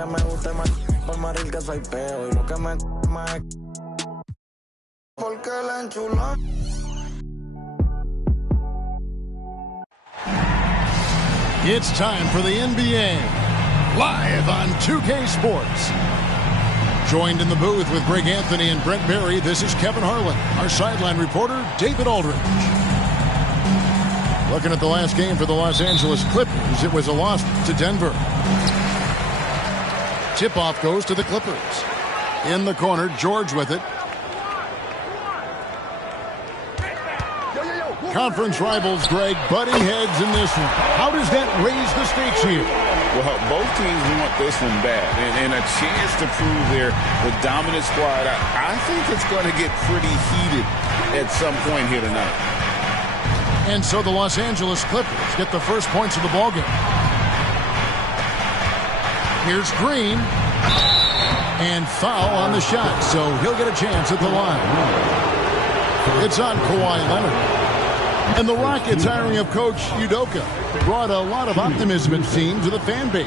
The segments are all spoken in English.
que me guste más por maril que soy peo. Y lo que me más es porque la enchula. It's time for the NBA, live on 2K Sports. Joined in the booth with Greg Anthony and Brent Barry, this is Kevin Harlan. Our sideline reporter, David Aldridge. Looking at the last game for the Los Angeles Clippers, it was a loss to Denver. Tip-off goes to the Clippers. In the corner, George with it. Conference rivals, Greg, butting heads in this one. How does that raise the stakes here? Well, both teams want this one bad, and a chance to prove they're the dominant squad. I think it's going to get pretty heated at some point here tonight. And so the Los Angeles Clippers get the first points of the ballgame. Here's Green. And foul on the shot, so he'll get a chance at the line. It's on Kawhi Leonard. And the Rockets hiring of Coach Udoka brought a lot of optimism, it seems, to the fan base.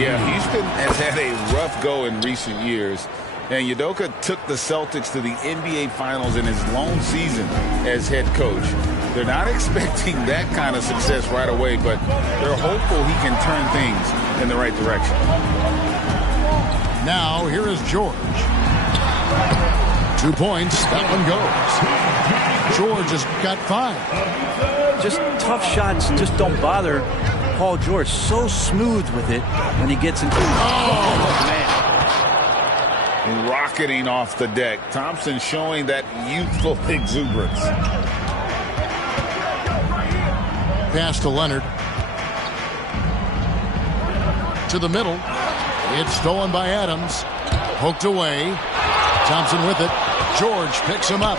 Yeah, Houston has had a rough go in recent years. And Udoka took the Celtics to the NBA Finals in his lone season as head coach. They're not expecting that kind of success right away, but they're hopeful he can turn things in the right direction. Now, here is George. 2 points. That one goes. George has got 5. Just tough shots just don't bother Paul George. So smooth with it when he gets into it. Oh, man. Rocketing off the deck. Thompson showing that youthful exuberance. Pass to Leonard. To the middle. It's stolen by Adams. Poked away. Thompson with it. George picks him up.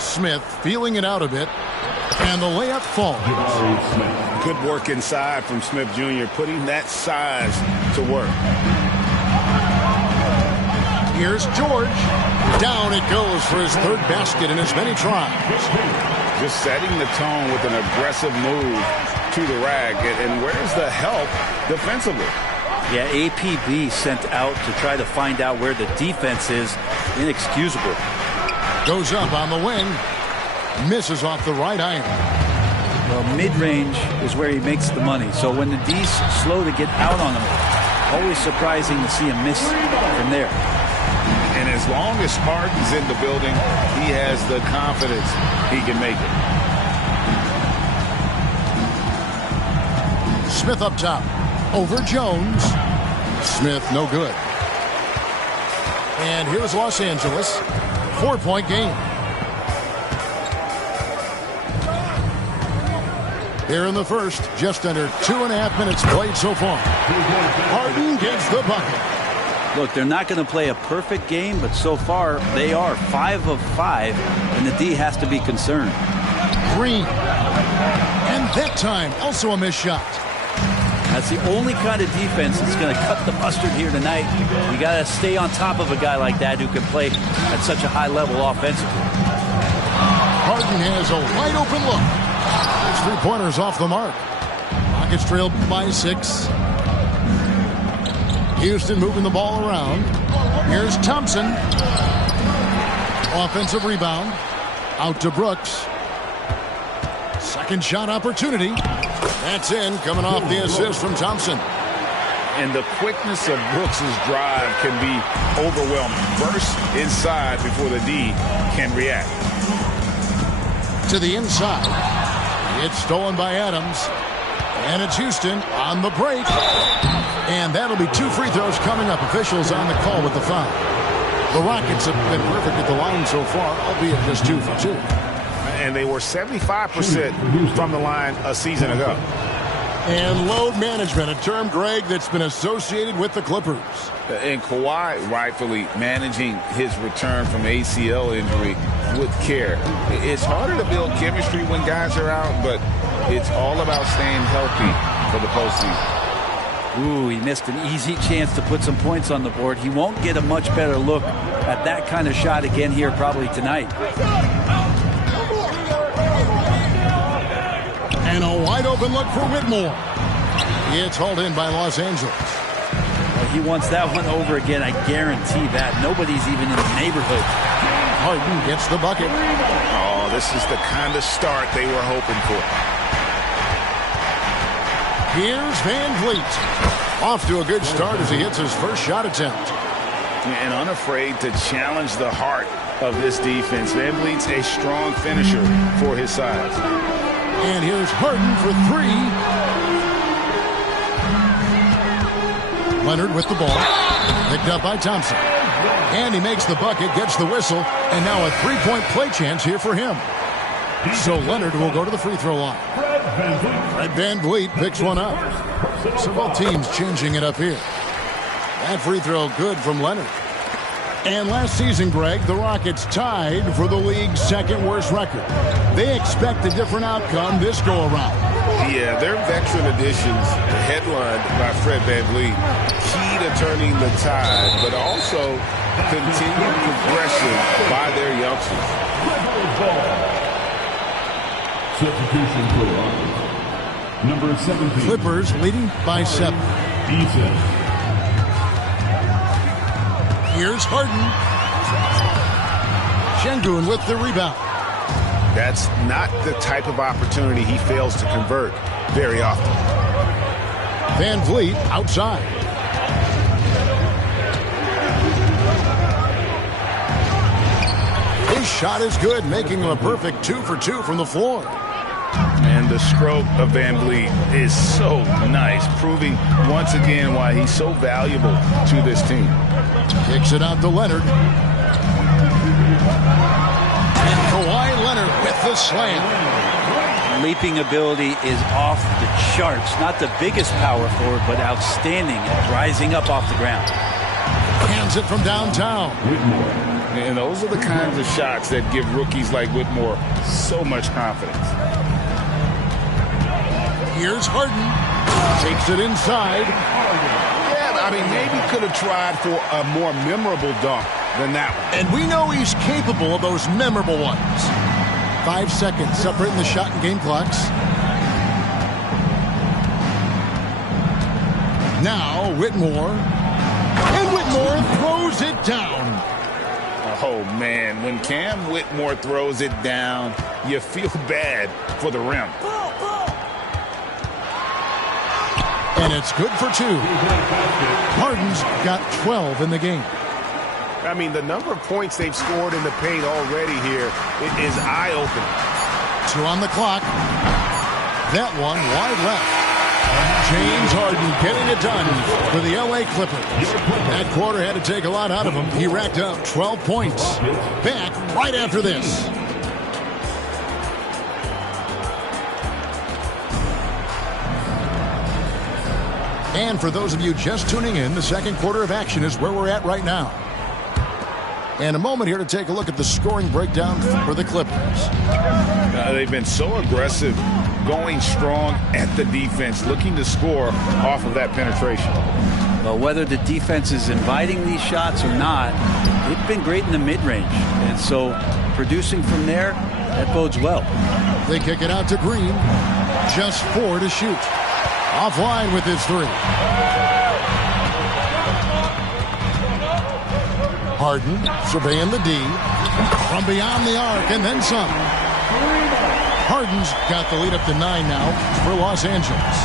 Smith feeling it out a bit. And the layup falls. Good work inside from Smith Jr., putting that size to work. Here's George. Down it goes for his third basket in as many tries. Just setting the tone with an aggressive move to the rack. And where's the help defensively? Yeah, APB sent out to try to find out where the defense is. Inexcusable. Goes up on the wing. Misses off the right iron. Well, mid-range is where he makes the money. So when the D's slow to get out on him, always surprising to see him miss from there. And as long as Harden's in the building, he has the confidence he can make it. Smith up top. Over Jones. Smith, no good. And here's Los Angeles. 4-point game. Here in the first, just under 2.5 minutes played so far. Harden gets the bucket. Look, they're not going to play a perfect game, but so far they are 5 of 5, and the D has to be concerned. Green. And that time, also a missed shot. That's the only kind of defense that's going to cut the mustard here tonight. You got to stay on top of a guy like that who can play at such a high level offensively. Harden has a wide open look. His 3-pointers off the mark. Rockets trailed by 6. Houston moving the ball around. Here's Thompson. Offensive rebound. Out to Brooks. Second shot opportunity. That's in, coming off the assist from Thompson. And the quickness of Brooks' drive can be overwhelming. Burst inside before the D can react. To the inside. It's stolen by Adams. And it's Houston on the break. And that'll be 2 free throws coming up. Officials on the call with the foul. The Rockets have been perfect at the line so far, albeit just 2 for 2. And they were 75% from the line a season ago. And load management, a term, Greg, that's been associated with the Clippers. And Kawhi rightfully managing his return from ACL injury with care. It's harder to build chemistry when guys are out, but it's all about staying healthy for the postseason. Ooh, he missed an easy chance to put some points on the board. He won't get a much better look at that kind of shot again here probably tonight. And a wide open look for Whitmore. It's hauled in by Los Angeles. Well, he wants that one over again, I guarantee that. Nobody's even in the neighborhood. Harden gets the bucket. Oh, this is the kind of start they were hoping for. Here's Van Vliet. Off to a good start as he hits his first shot attempt. And unafraid to challenge the heart of this defense. Van Vliet's a strong finisher for his size. And here's Harden for three. Leonard with the ball. Picked up by Thompson. And he makes the bucket, gets the whistle, and now a three-point play chance here for him. So Leonard will go to the free throw line. Fred Van Vliet picks one up. So both teams changing it up here. That free throw good from Leonard. And last season, Greg, the Rockets tied for the league's second worst record. They expect a different outcome this go-around. Yeah, their veteran additions, headlined by Fred Van Vliet, key to turning the tide, but also continued progression by their youngsters. Substitution for the Rockets. Number 17. Clippers leading by 7. Here's Harden. Şengün with the rebound. That's not the type of opportunity he fails to convert very often. Van Vliet outside. His shot is good, making him a perfect 2 for 2 from the floor. And the stroke of Van Vliet is so nice, proving once again why he's so valuable to this team. Kicks it out to Leonard. And Kawhi Leonard with the slam. Leaping ability is off the charts. Not the biggest power forward, but outstanding at rising up off the ground. Hands it from downtown. And those are the kinds of shots that give rookies like Whitmore so much confidence. Here's Harden. Takes it inside. Yeah, I mean, maybe could have tried for a more memorable dunk than that one. And we know he's capable of those memorable ones. 5 seconds separating the shot and game clocks. Now Whitmore. And Whitmore throws it down. Oh, man, when Cam Whitmore throws it down, you feel bad for the rim. And it's good for 2. Harden's got 12 in the game. I mean, the number of points they've scored in the paint already here is eye-opening. 2 on the clock. That one wide left. James Harden getting it done for the LA Clippers. That quarter had to take a lot out of him. He racked up 12 points. Back right after this. And for those of you just tuning in, the second quarter of action is where we're at right now. And a moment here to take a look at the scoring breakdown for the Clippers. They've been so aggressive, going strong at the defense, looking to score off of that penetration. Well, whether the defense is inviting these shots or not, they've been great in the mid-range. And so producing from there, that bodes well. They kick it out to Green. Just 4 to shoot. Offline with his 3. Harden surveying the D. From beyond the arc and then some. Harden's got the lead up to 9 now for Los Angeles.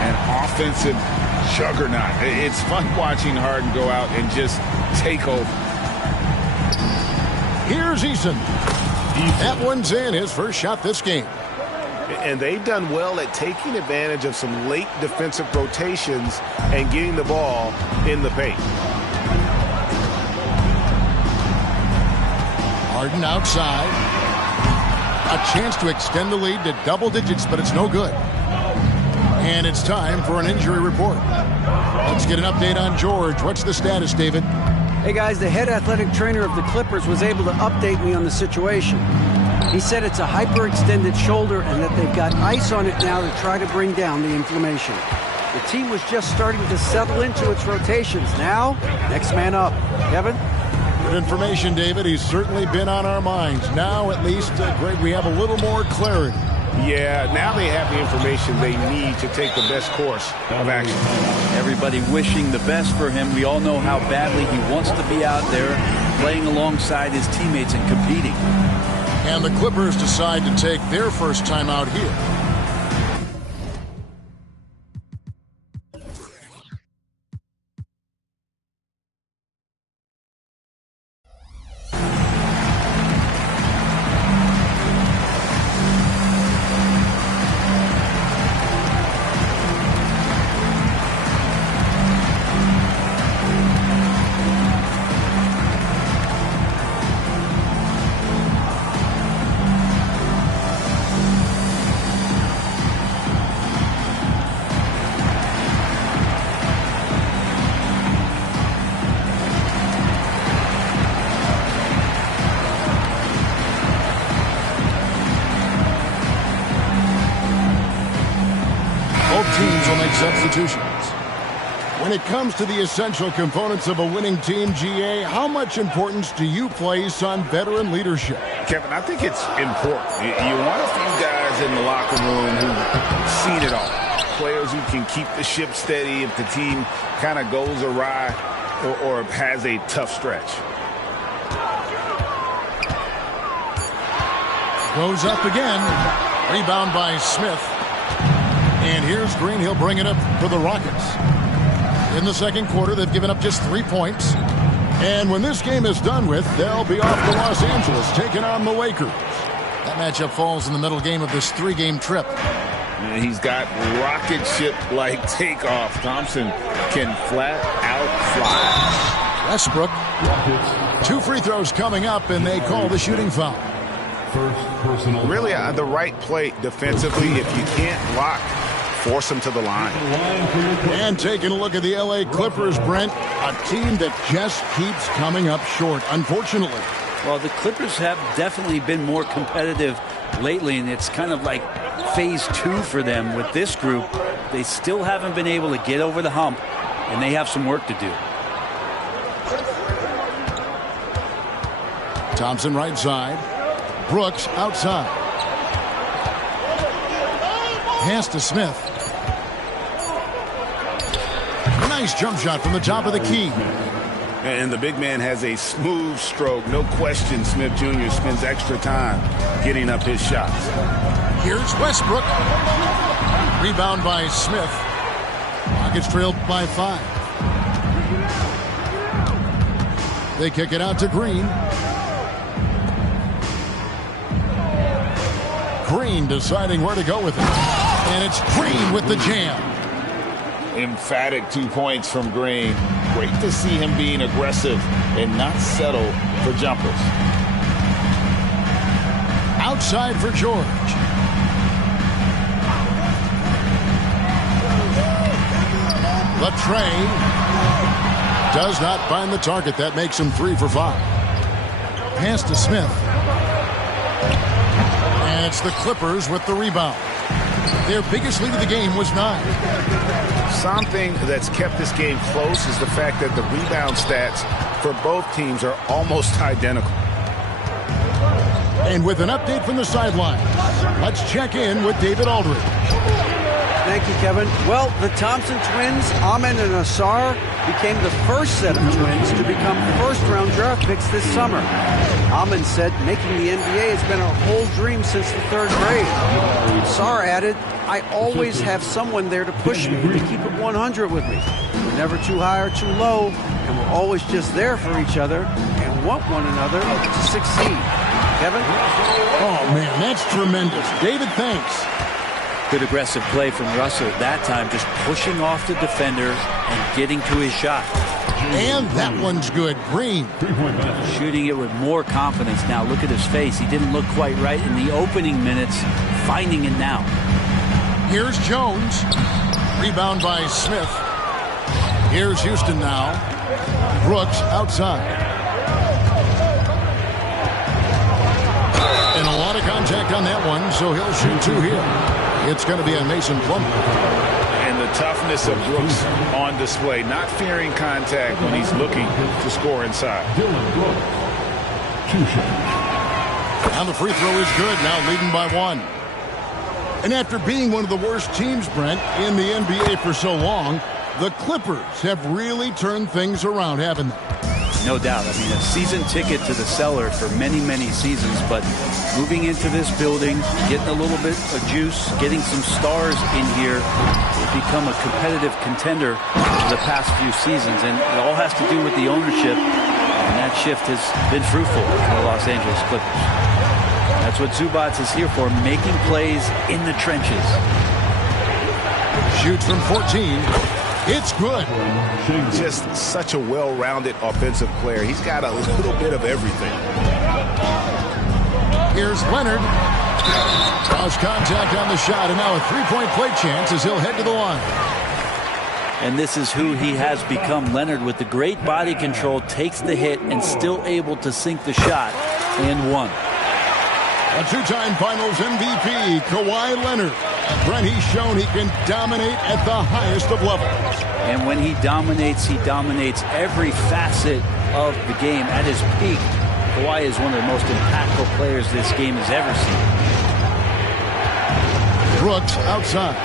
An offensive juggernaut. It's fun watching Harden go out and just take over. Here's Eason. That one's in, his first shot this game. And they've done well at taking advantage of some late defensive rotations and getting the ball in the paint. Harden outside. A chance to extend the lead to double digits, but it's no good. And it's time for an injury report. Let's get an update on George. What's the status, David? Hey, guys, the head athletic trainer of the Clippers was able to update me on the situation. He said it's a hyperextended shoulder and that they've got ice on it now to try to bring down the inflammation. The team was just starting to settle into its rotations. Now, next man up. Kevin? Good information, David. He's certainly been on our minds. Now, at least, Greg, we have a little more clarity. Yeah, now they have the information they need to take the best course of action. Everybody wishing the best for him. We all know how badly he wants to be out there playing alongside his teammates and competing. And the Clippers decide to take their first time out here. Teams will make substitutions. When it comes to the essential components of a winning team, GA, how much importance do you place on veteran leadership? Kevin, I think it's important. You want a few guys in the locker room who've seen it all. Players who can keep the ship steady if the team kind of goes awry or has a tough stretch. Goes up again. Rebound by Smith. And here's Green. He'll bring it up for the Rockets. In the second quarter, they've given up just 3 points. And when this game is done with, they'll be off to Los Angeles, taking on the Lakers. That matchup falls in the middle game of this 3-game trip. He's got rocket ship-like takeoff. Thompson can flat out fly. Westbrook. 2 free throws coming up, and they call the shooting foul. First personal. Really the right play defensively. If you can't block, force them to the line. And taking a look at the L.A. Clippers, Brent, a team that just keeps coming up short, unfortunately. Well, the Clippers have definitely been more competitive lately, and it's kind of like phase 2 for them with this group. They still haven't been able to get over the hump, and they have some work to do. Thompson right side. Brooks outside. Pass to Smith. Nice jump shot from the top of the key. And the big man has a smooth stroke. No question, Smith Jr. spends extra time getting up his shots. Here's Westbrook. Rebound by Smith. Rockets trailed by 5. They kick it out to Green. Green deciding where to go with it. And it's Green with the jam. Emphatic 2 points from Green. Great to see him being aggressive and not settle for jumpers. Outside for George. Latrey does not find the target. That makes him 3 for 5. Pass to Smith. And it's the Clippers with the rebound. Their biggest lead of the game was 9. Something that's kept this game close is the fact that the rebound stats for both teams are almost identical. And with an update from the sideline, let's check in with David Aldridge. Thank you, Kevin. Well, the Thompson twins, Ahmed and Asar, became the first set of twins to become first-round draft picks this summer. Ahmed said making the NBA has been a whole dream since the 3rd grade. Asar added, I always have someone there to push me, to keep it 100 with me. We're never too high or too low, and we're always just there for each other and want one another to succeed. Kevin? Oh, man, that's tremendous. David, thanks. Good aggressive play from Russell that time, just pushing off the defender and getting to his shot. And that one's good. Green. Shooting it with more confidence now. Look at his face. He didn't look quite right in the opening minutes. Finding it now. Here's Jones. Rebound by Smith. Here's Houston now. Brooks outside. And a lot of contact on that one, so he'll shoot 2 here. It's going to be a Mason Plumlee. And the toughness of Brooks on display, not fearing contact when he's looking to score inside. Now the free throw is good, now leading by 1. And after being one of the worst teams, Brent, in the NBA for so long, the Clippers have really turned things around, haven't they? No doubt. I mean, a season ticket to the cellar for many, many seasons, but moving into this building, getting a little bit of juice, getting some stars in here, they've become a competitive contender for the past few seasons, and it all has to do with the ownership, and that shift has been fruitful for the Los Angeles Clippers. That's what Zubac is here for, making plays in the trenches. Shoots from 14. It's good. Just such a well-rounded offensive player. He's got a little bit of everything. Here's Leonard. Cross contact on the shot, and now a three-point play chance as he'll head to the line. And this is who he has become. Leonard, with the great body control, takes the hit and still able to sink the shot, and one. A two-time Finals MVP, Kawhi Leonard. Brent, he's shown he can dominate at the highest of levels. And when he dominates every facet of the game. At his peak, Kawhi is one of the most impactful players this game has ever seen. Brooks outside.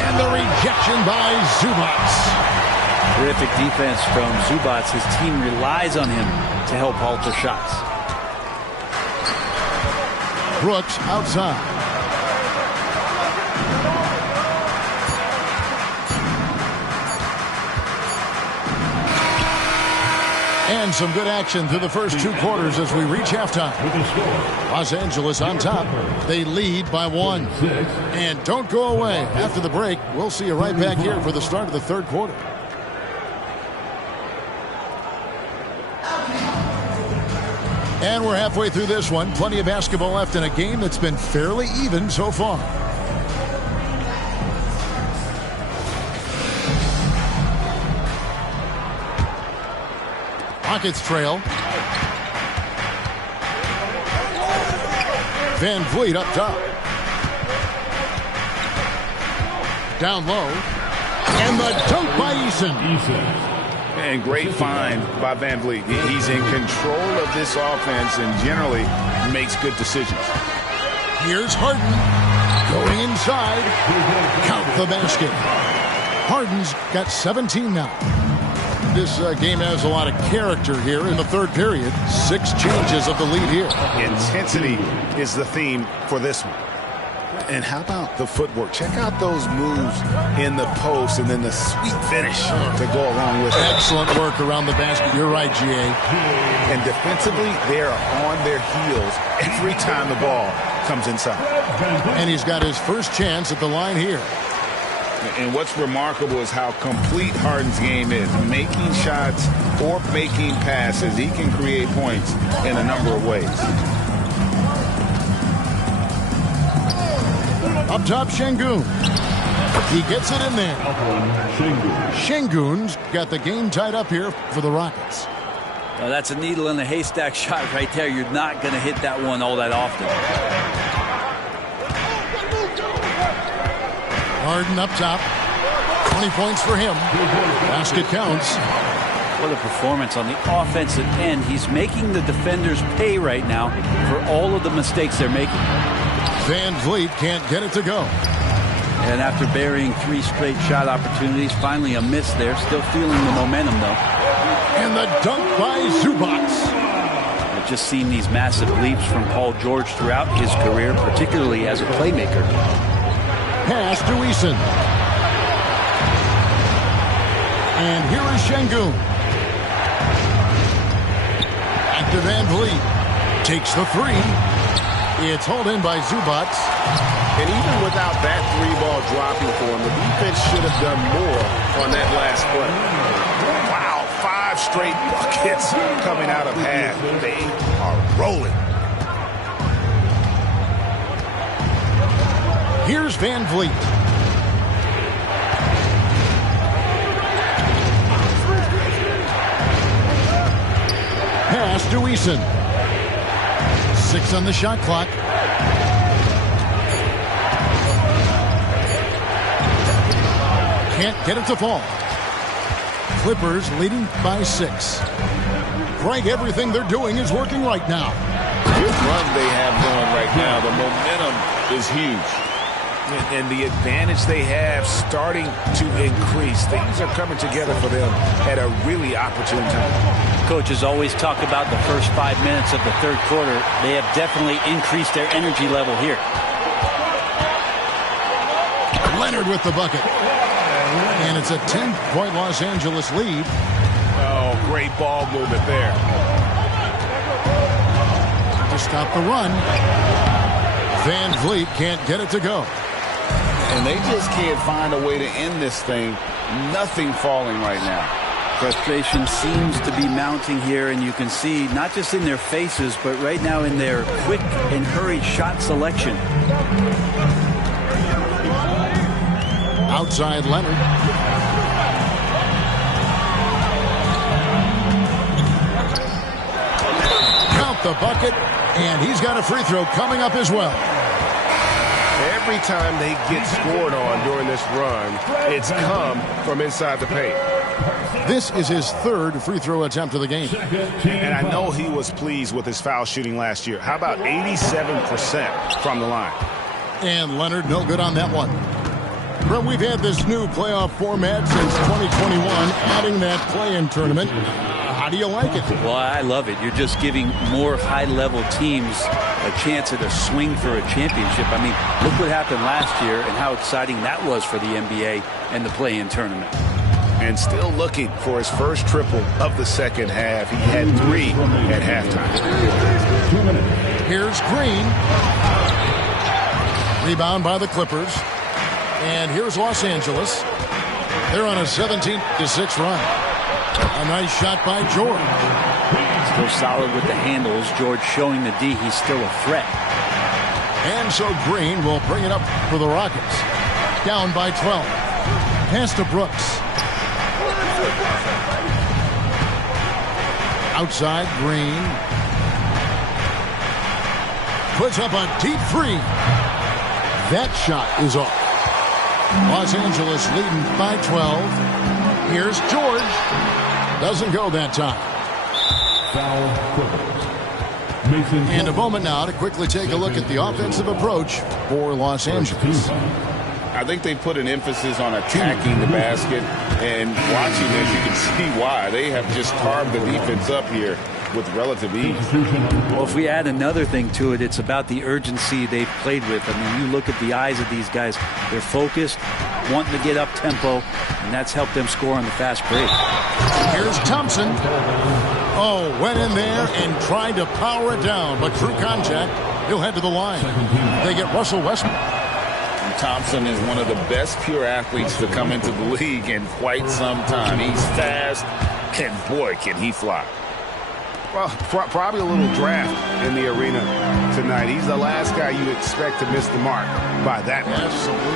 And the rejection by Zubac. Terrific defense from Zubac. His team relies on him to help alter shots. Brooks outside. And some good action through the first two quarters as we reach halftime. Los Angeles on top. They lead by 1. And don't go away. After the break, we'll see you right back here for the start of the third quarter. And we're halfway through this one. Plenty of basketball left in a game that's been fairly even so far. Rockets trail. Van Vliet up top. Down low. And the dunk by Eason. And great find by Van Vliet. He's in control of this offense and generally makes good decisions. Here's Harden going inside. Count the basket. Harden's got 17 now. This game has a lot of character here in the third period. 6 changes of the lead here. Intensity is the theme for this one. And how about the footwork? Check out those moves in the post and then the sweet finish to go along with it. Excellent work around the basket. You're right, GA. And defensively, they are on their heels every time the ball comes inside. And he's got his first chance at the line here. And what's remarkable is how complete Harden's game is. Making shots or making passes. He can create points in a number of ways. Up top, Şengün. He gets it in there. Şengün's got the game tied up here for the Rockets. Well, that's a needle in a haystack shot right there. You're not going to hit that one all that often. Harden up top. 20 points for him. Basket counts. What a performance on the offensive end. He's making the defenders pay right now for all of the mistakes they're making. Van Vliet can't get it to go. And after burying 3 straight shot opportunities, finally a miss there. Still feeling the momentum, though. And the dunk by Zubac. I've just seen these massive leaps from Paul George throughout his career, particularly as a playmaker. Pass to Eason. And here is Şengün. Back to Van Vliet. Takes the 3. It's hauled in by Zubac. And even without that 3-ball dropping for him, the defense should have done more on that last play. Wow, 5 straight buckets coming out of half. They are rolling. Here's Van Vliet. Pass to Eason. 6 on the shot clock. Can't get it to fall. Clippers leading by 6. Frank, everything they're doing is working right now. Good run they have going right now. The momentum is huge. And the advantage they have starting to increase. Things are coming together for them at a really opportune time. Coaches always talk about the first 5 minutes of the third quarter. They have definitely increased their energy level here. Leonard with the bucket. And it's a 10-point Los Angeles lead. Oh, great ball movement there. To stop the run. Van Vliet can't get it to go. And they just can't find a way to end this thing. Nothing falling right now. Frustration seems to be mounting here, and you can see not just in their faces, but right now in their quick and hurried shot selection. Outside Leonard. Count the bucket, and he's got a free throw coming up as well. Every time they get scored on during this run, it's come from inside the paint. This is his third free throw attempt of the game. And I know he was pleased with his foul shooting last year. How about 87% from the line? And Leonard no good on that one. But we've had this new playoff format since 2021, adding that play-in tournament. How do you like it? Well, I love it. You're just giving more high-level teams a chance at a swing for a championship. I mean, look what happened last year and how exciting that was for the NBA and the play-in tournament. And still looking for his first triple of the second half. He had 3 at halftime. Here's Green. Rebound by the Clippers. And here's Los Angeles. They're on a 17-6 run. A nice shot by George. Still solid with the handles. George showing the D he's still a threat. And so Green will bring it up for the Rockets. Down by 12. Pass to Brooks. Outside Green. Puts up a deep 3. That shot is off. Los Angeles leading by 12. Here's George. Doesn't go that time. And a moment now to quickly take a look at the offensive approach for Los Angeles. I think they put an emphasis on attacking the basket, and watching this, you can see why. They have just carved the defense up here with relative ease. Well, if we add another thing to it, it's about the urgency they've played with. I mean, you look at the eyes of these guys. They're focused, wanting to get up tempo, and that's helped them score on the fast break. Here's Thompson. Oh, went in there and tried to power it down, but through contact, he'll head to the line. They get Russell Westbrook. Thompson is one of the best pure athletes to come into the league in quite some time. He's fast, and boy, can he fly. Well, probably a little draft in the arena tonight. He's the last guy you expect to miss the mark by that much. Absolutely.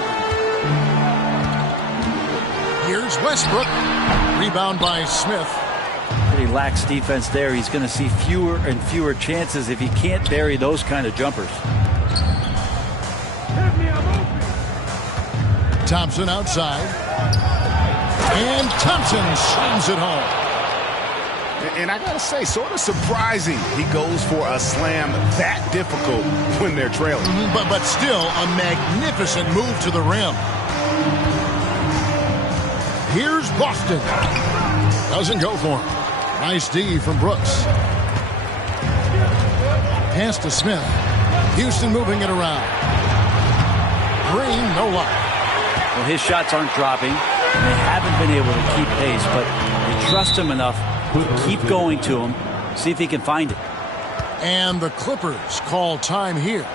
Here's Westbrook. Rebound by Smith. Pretty lax defense there. He's going to see fewer and fewer chances if he can't bury those kind of jumpers. Thompson outside. And Thompson slams it home. And I got to say, sort of surprising he goes for a slam that difficult when they're trailing. But still a magnificent move to the rim. Here's Boston. Doesn't go for him. Nice D from Brooks. Pass to Smith. Houston moving it around. Green, no luck. Well, his shots aren't dropping, and they haven't been able to keep pace, but they trust him enough to keep going to him, see if he can find it. And the Clippers call time here.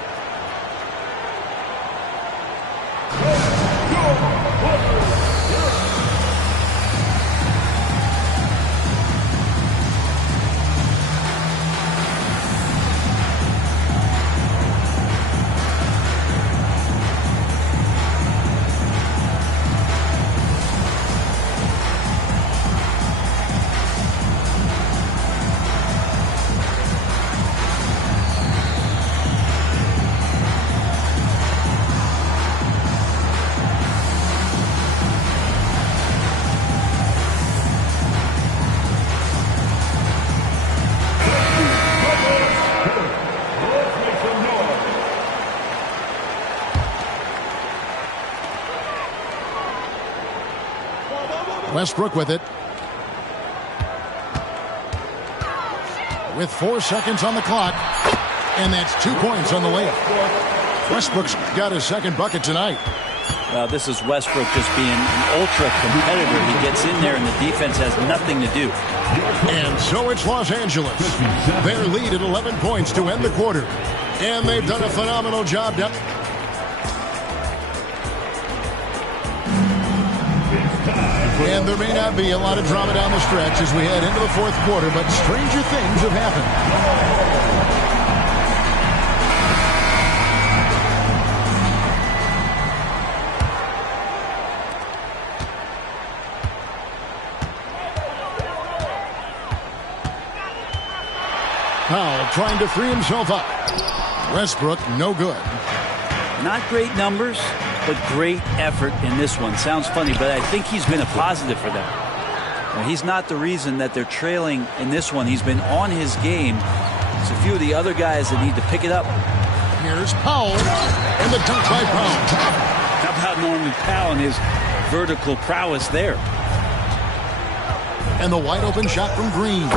Westbrook with it. With 4 seconds on the clock. And that's 2 points on the layup. Westbrook's got his second bucket tonight. This is Westbrook just being an ultra competitor. He gets in there and the defense has nothing to do. And so it's Los Angeles. Their lead at 11 points to end the quarter. And they've done a phenomenal job. And there may not be a lot of drama down the stretch as we head into the fourth quarter, but stranger things have happened. Powell trying to free himself up. Westbrook, no good. Not great numbers, but great effort in this one. Sounds funny, but I think he's been a positive for them. He's not the reason that they're trailing in this one. He's been on his game. It's a few of the other guys that need to pick it up. Here's Powell, and the dunk by Powell. How about Norman Powell and his vertical prowess there? And the wide open shot from Green.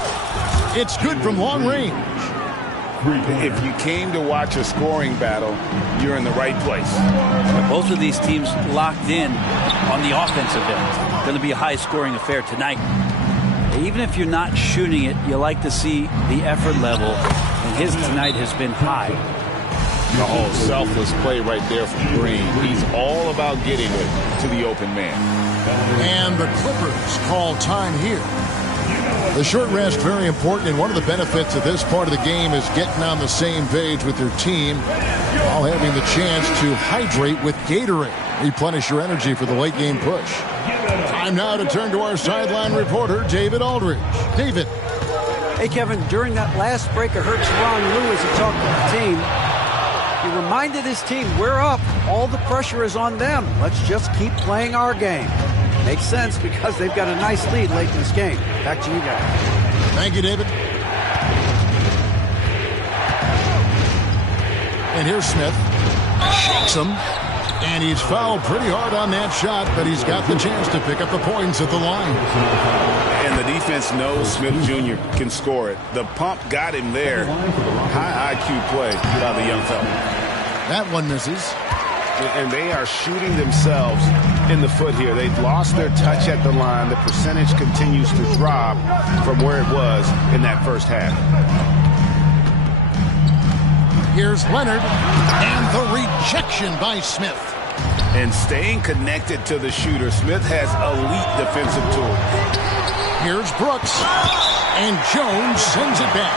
It's good from long range. If you came to watch a scoring battle, you're in the right place. Both of these teams locked in on the offensive end. Going to be a high-scoring affair tonight. Even if you're not shooting it, you like to see the effort level, and his tonight has been high. Oh, selfless play right there from Green. He's all about getting it to the open man. And the Clippers call time here. The short rest, very important, and one of the benefits of this part of the game is getting on the same page with your team while having the chance to hydrate with Gatorade. Replenish your energy for the late game push. Time now to turn to our sideline reporter, David Aldridge. David. Hey, Kevin, during that last break, I heard Sharon Lewis talk to the team. He reminded his team, we're up. All the pressure is on them. Let's just keep playing our game. Makes sense because they've got a nice lead late in this game. Back to you guys. Thank you, David. And here's Smith. Shakes him. And he's fouled pretty hard on that shot, but he's got the chance to pick up the points at the line. And the defense knows Smith Jr. can score it. The pump got him there. High IQ play by the young fella. That one misses. And they are shooting themselves in the foot here. They've lost their touch at the line. The percentage continues to drop from where it was in that first half. Here's Leonard, and the rejection by Smith. And staying connected to the shooter, Smith has elite defensive tools. Here's Brooks, and Jones sends it back.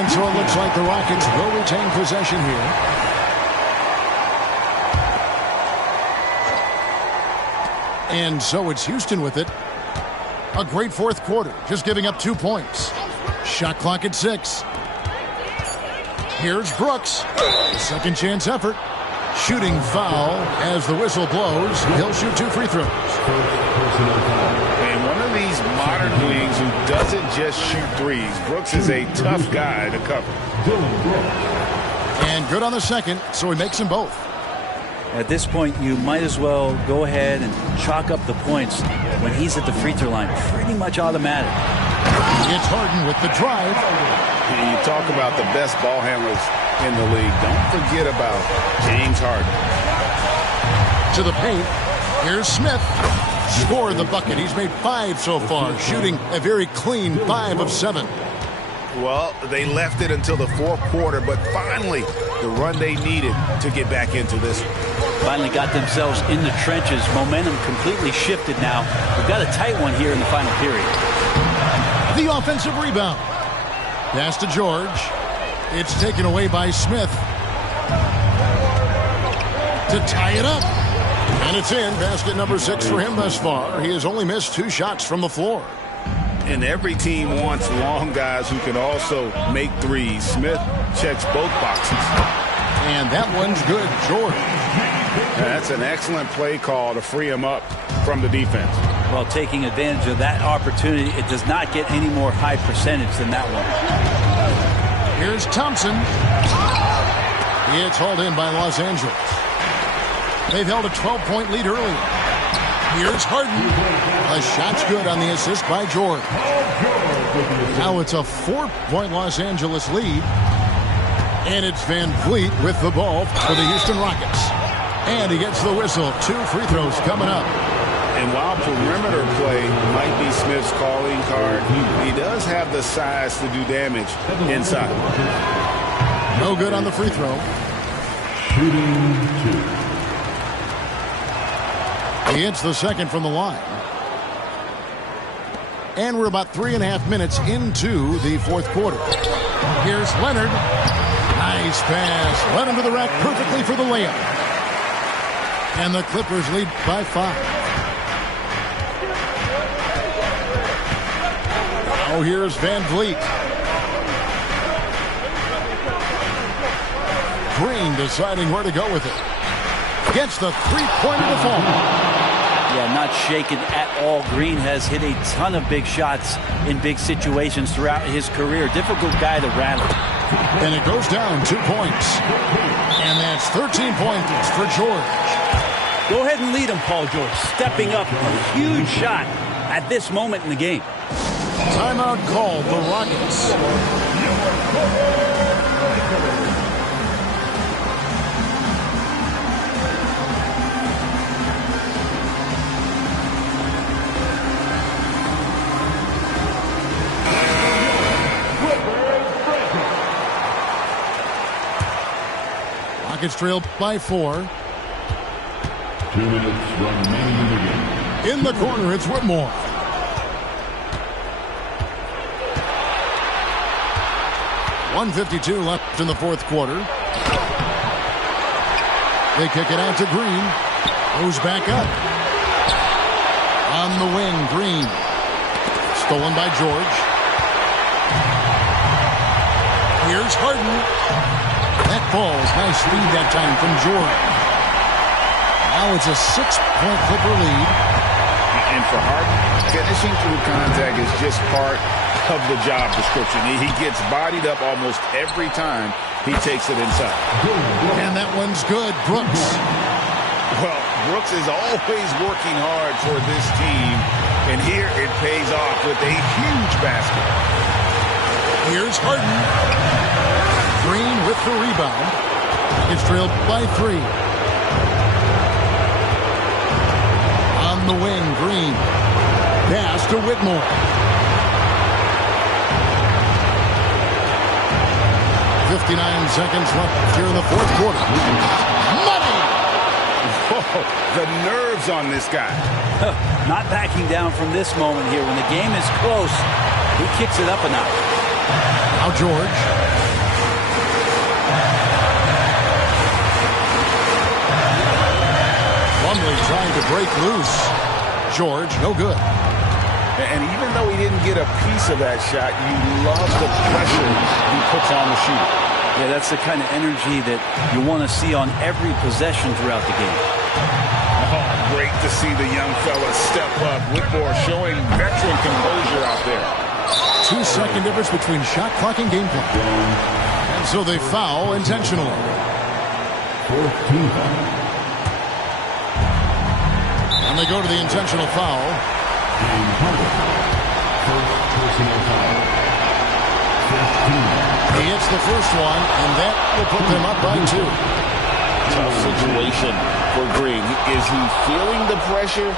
And so it looks like the Rockets will retain possession here. And so it's Houston with it. A great fourth quarter, just giving up 2 points. Shot clock at 6. Here's Brooks. Second chance effort. Shooting foul as the whistle blows. He'll shoot 2 free throws. And one of these modern leagues who doesn't just shoot threes. Brooks is a tough guy to cover. And good on the second, so he makes them both. At this point, you might as well go ahead and chalk up the points when he's at the free throw line. Pretty much automatic. It's Harden with the drive. And you talk about the best ball handlers in the league. Don't forget about James Harden. To the paint. Here's Smith. Scored the bucket. He's made 5 so far, shooting a very clean 5 of 7. Well, they left it until the fourth quarter, but finally the run they needed to get back into this one. Finally got themselves in the trenches. Momentum completely shifted now. We've got a tight one here in the final period. The offensive rebound. Pass to George. It's taken away by Smith. To tie it up. And it's in. Basket number 6 for him thus far. He has only missed 2 shots from the floor. And every team wants long guys who can also make threes. Smith checks both boxes. And that one's good. George. That's an excellent play call to free him up from the defense. Well, taking advantage of that opportunity, it does not get any more high percentage than that one. Here's Thompson. It's hauled in by Los Angeles. They've held a 12-point lead earlier. Here's Harden. A shot's good on the assist by George. Now it's a 4-point Los Angeles lead. And it's Van Vliet with the ball for the Houston Rockets. And he gets the whistle. 2 free throws coming up. And while perimeter play might be Smith's calling card, he does have the size to do damage inside. No good on the free throw. Shooting 2. He hits the second from the line. And we're about 3.5 minutes into the fourth quarter. Here's Leonard. Nice pass. Led him to the rack perfectly for the layup. And the Clippers lead by 5. Now here's Van Vliet. Green deciding where to go with it. Gets the three-pointer to fall. Yeah, not shaken at all. Green has hit a ton of big shots in big situations throughout his career. Difficult guy to rattle. And it goes down 2 points. And that's 13 points for George. Go ahead and lead him, Paul George. Stepping up, a huge shot at this moment in the game. Timeout called, the Rockets. Rockets trail by 4. 2 minutes remaining in the game. In the corner, it's Whitmore. .152 left in the fourth quarter. They kick it out to Green. Goes back up. On the wing, Green. Stolen by George. Here's Harden. That falls. Nice lead that time from George. Now it's a 6-point Clipper lead. And for Harden, finishing through contact is just part of the job description. He gets bodied up almost every time he takes it inside. And that one's good. Brooks. Well, Brooks is always working hard for this team, and here it pays off with a huge basket. Here's Harden. Green with the rebound. It's trailed by 3. On the wing, Green. Pass to Whitmore. 59 seconds left here in the fourth quarter. Money! Whoa, the nerves on this guy. Not backing down from this moment here. When the game is close, he kicks it up a notch. Now George. Plumlee trying to break loose. George, no good. And even though he didn't get a piece of that shot, you love the pressure he puts on the shooter. Yeah, that's the kind of energy that you want to see on every possession throughout the game. Oh, great to see the young fella step up. Whitmore showing veteran composure out there. 2-second difference between shot clock and game clock. And so they foul intentionally. 14. And they go to the intentional foul. First personal foul. 15. He hits the first one, and that will put them up by 2. Tough situation for Green. Is he feeling the pressure,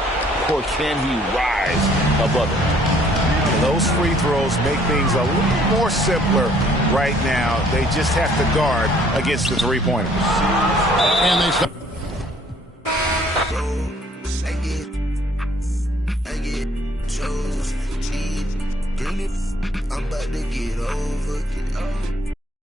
or can he rise above it? And those free throws make things a little more simpler right now. They just have to guard against the three-pointers. And they stop. I'm about to get over.